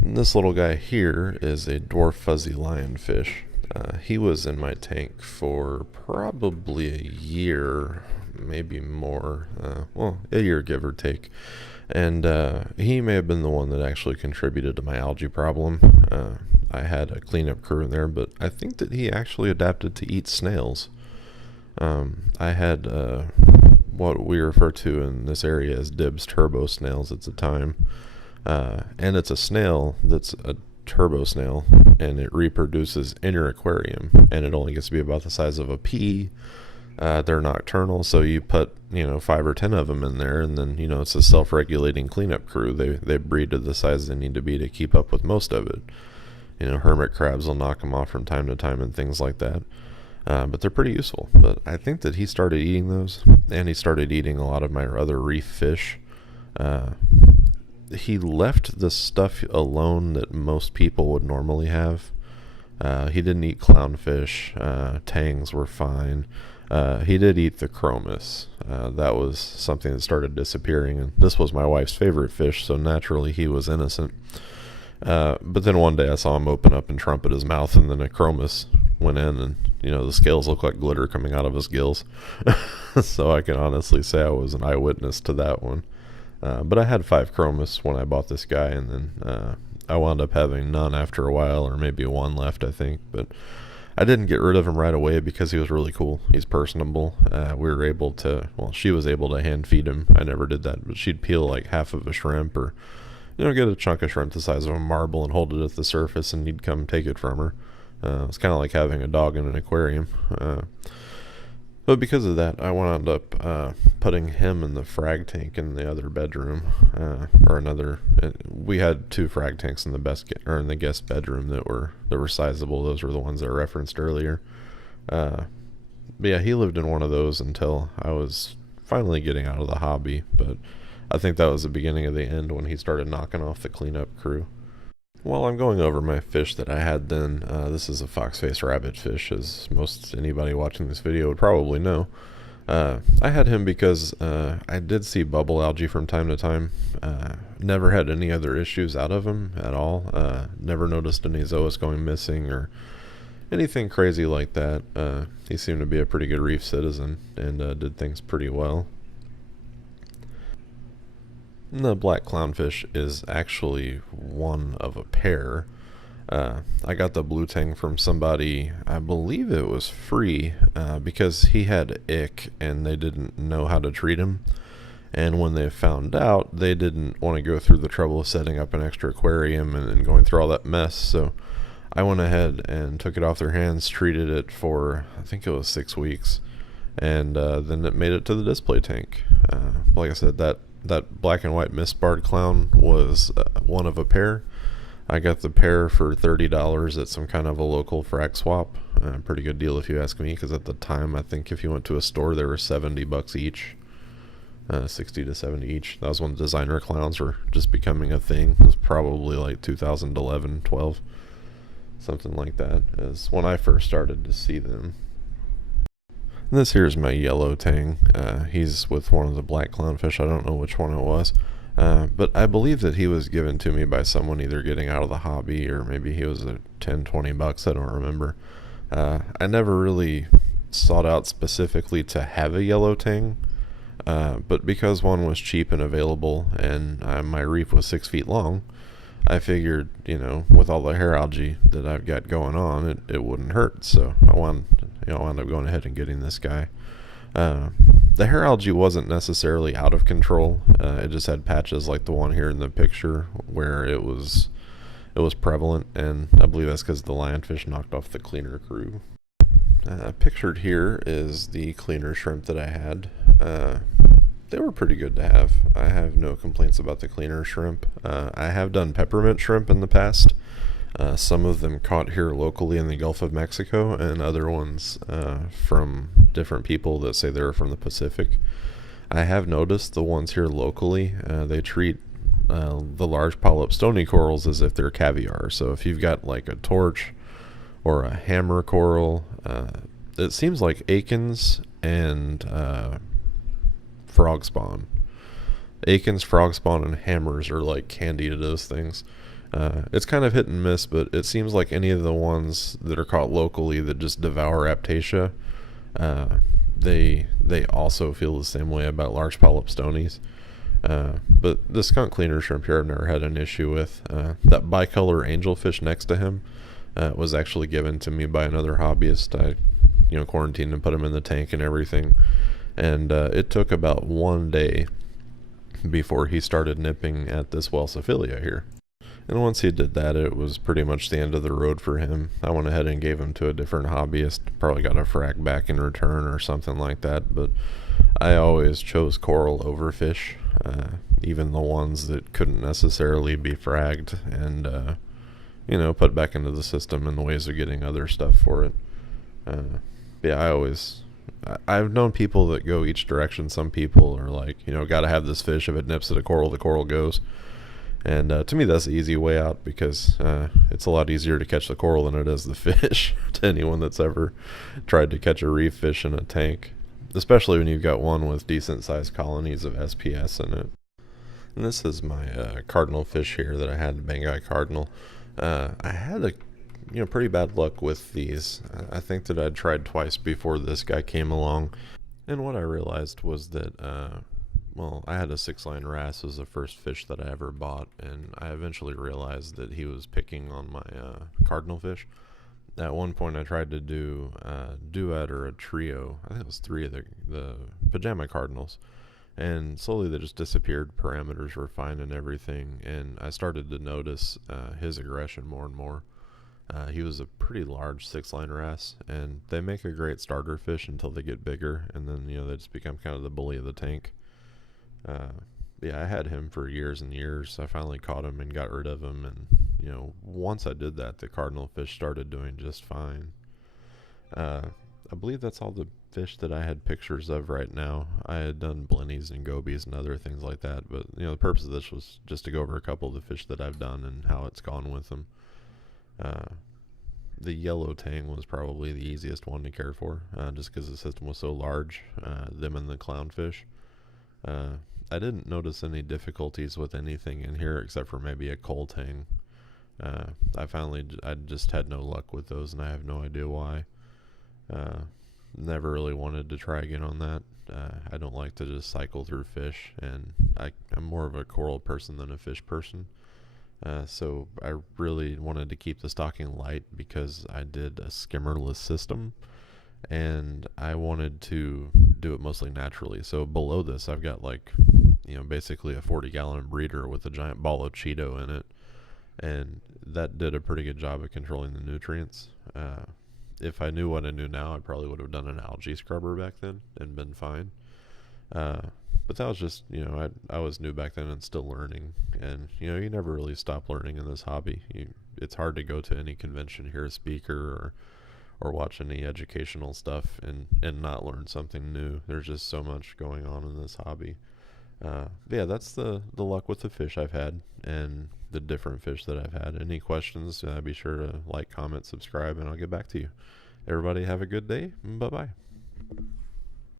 And this little guy here is a dwarf fuzzy lionfish. He was in my tank for probably a year, maybe more. Well, a year give or take. And he may have been the one that actually contributed to my algae problem. I had a cleanup crew in there, but I think that he actually adapted to eat snails. I had what we refer to in this area as Dibs turbo snails at the time. And it's a snail that's a turbo snail, and it reproduces in your aquarium, and it only gets to be about the size of a pea. They're nocturnal, so you put 5 or 10 of them in there, and then it's a self-regulating cleanup crew. They breed to the size they need to be to keep up with most of it. Hermit crabs will knock them off from time to time and things like that. But they're pretty useful. But I think that he started eating those, and he started eating a lot of my other reef fish. He left the stuff alone that most people would normally have. He didn't eat clownfish. Tangs were fine. He did eat the chromis. That was something that started disappearing, and this was my wife's favorite fish, so naturally he was innocent. But then one day I saw him open up and trumpet his mouth, and then a chromis went in, and the scales looked like glitter coming out of his gills. So I can honestly say I was an eyewitness to that one. But I had 5 chromis when I bought this guy, and then I wound up having none after a while, or maybe 1 left, I think. But I didn't get rid of him right away because he was really cool. He's personable. We were able to, well, she was able to hand feed him. I never did that, but she'd peel like half of a shrimp, or get a chunk of shrimp the size of a marble and hold it at the surface, and he'd come take it from her. It's kind of like having a dog in an aquarium. But because of that, I wound up putting him in the frag tank in the other bedroom, or another. We had 2 frag tanks in the guest bedroom that were sizable. Those were the ones I referenced earlier. But yeah, he lived in one of those until I was finally getting out of the hobby. But I think that was the beginning of the end when he started knocking off the cleanup crew. While I'm going over my fish that I had then, this is a Foxface rabbitfish, as most anybody watching this video would probably know. I had him because I did see bubble algae from time to time. Never had any other issues out of him at all. Never noticed any zoas going missing or anything crazy like that. He seemed to be a pretty good reef citizen and did things pretty well. The black clownfish is actually one of a pair. I got the blue tang from somebody, I believe it was free, because he had ick and they didn't know how to treat him. And when they found out, they didn't want to go through the trouble of setting up an extra aquarium and going through all that mess. So I went ahead and took it off their hands, treated it for, I think it was 6 weeks. And then it made it to the display tank. Like I said, that black and white mist-barred clown was one of a pair. I got the pair for $30 at some kind of a local frag swap. Pretty good deal if you ask me, because at the time I think if you went to a store they were $70 each. 60 to 70 each. That was when designer clowns were just becoming a thing. It was probably like 2011, 12, something like that, is when I first started to see them. And this here's my yellow tang. He's with one of the black clownfish. I don't know which one it was. But I believe that he was given to me by someone either getting out of the hobby, or maybe he was at 10, 20 bucks. I don't remember. I never really sought out specifically to have a yellow tang. But because one was cheap and available, and my reef was 6 feet long, I figured, with all the hair algae that I've got going on, it wouldn't hurt. So I wound up going ahead and getting this guy. The hair algae wasn't necessarily out of control. It just had patches like the one here in the picture where it was prevalent, and I believe that's because the lionfish knocked off the cleaner crew. Pictured here is the cleaner shrimp that I had. They were pretty good to have. I have no complaints about the cleaner shrimp. I have done peppermint shrimp in the past. Some of them caught here locally in the Gulf of Mexico, and other ones from different people that say they're from the Pacific. I have noticed the ones here locally, they treat the large polyp stony corals as if they're caviar. So if you've got like a torch or a hammer coral, it seems like akins and frog spawn. Aikens, frog spawn, and hammers are like candy to those things. It's kind of hit and miss, but it seems like any of the ones that are caught locally that just devour Aptatia, uh, they also feel the same way about large polyp stonies. But the skunk cleaner shrimp here I've never had an issue with. That bicolor angelfish next to him was actually given to me by another hobbyist. I quarantined and put him in the tank and everything. And it took about 1 day before he started nipping at this Welsophilia here. And once he did that, it was pretty much the end of the road for him. I went ahead and gave him to a different hobbyist. Probably got a frag back in return or something like that. But I always chose coral over fish, even the ones that couldn't necessarily be fragged, and put back into the system in the ways of getting other stuff for it. Yeah, I've known people that go each direction. Some people are like, gotta have this fish. If it nips at a coral, the coral goes. And to me, that's the easy way out, because it's a lot easier to catch the coral than it is the fish to anyone that's ever tried to catch a reef fish in a tank, especially when you've got one with decent sized colonies of SPS in it. And this is my cardinal fish here that I had, Bangai Cardinal. I had a pretty bad luck with these. I think that I'd tried twice before this guy came along, and what I realized was that I had a 6-line wrasse as the first fish that I ever bought, and I eventually realized that he was picking on my cardinal fish. At one point I tried to do a duet or a trio. I think it was 3 of the pajama cardinals, and slowly they just disappeared. Parameters were fine and everything, and I started to notice his aggression more and more. He was a pretty large 6-line wrasse, and they make a great starter fish until they get bigger, and then they just become kind of the bully of the tank. Yeah, I had him for years and years. I finally caught him and got rid of him, and once I did that, the cardinal fish started doing just fine. I believe that's all the fish that I had pictures of right now. I had done blennies and gobies and other things like that, but the purpose of this was just to go over a couple of the fish that I've done and how it's gone with them. The yellow tang was probably the easiest one to care for, just because the system was so large, them and the clownfish. I didn't notice any difficulties with anything in here except for maybe a coal tang. I just had no luck with those, and I have no idea why. Never really wanted to try again on that. I don't like to just cycle through fish, and I'm more of a coral person than a fish person. So I really wanted to keep the stocking light because I did a skimmerless system, and I wanted to do it mostly naturally. So below this, I've got basically a 40-gallon breeder with a giant ball of Cheeto in it, and that did a pretty good job of controlling the nutrients. If I knew what I knew now, I probably would have done an algae scrubber back then and been fine. But that was just, I was new back then and still learning. And, you never really stop learning in this hobby. It's hard to go to any convention, hear a speaker, or watch any educational stuff and not learn something new. There's just so much going on in this hobby. But yeah, that's the luck with the fish I've had and the different fish that I've had. Any questions, be sure to like, comment, subscribe, and I'll get back to you. Everybody have a good day. Bye-bye.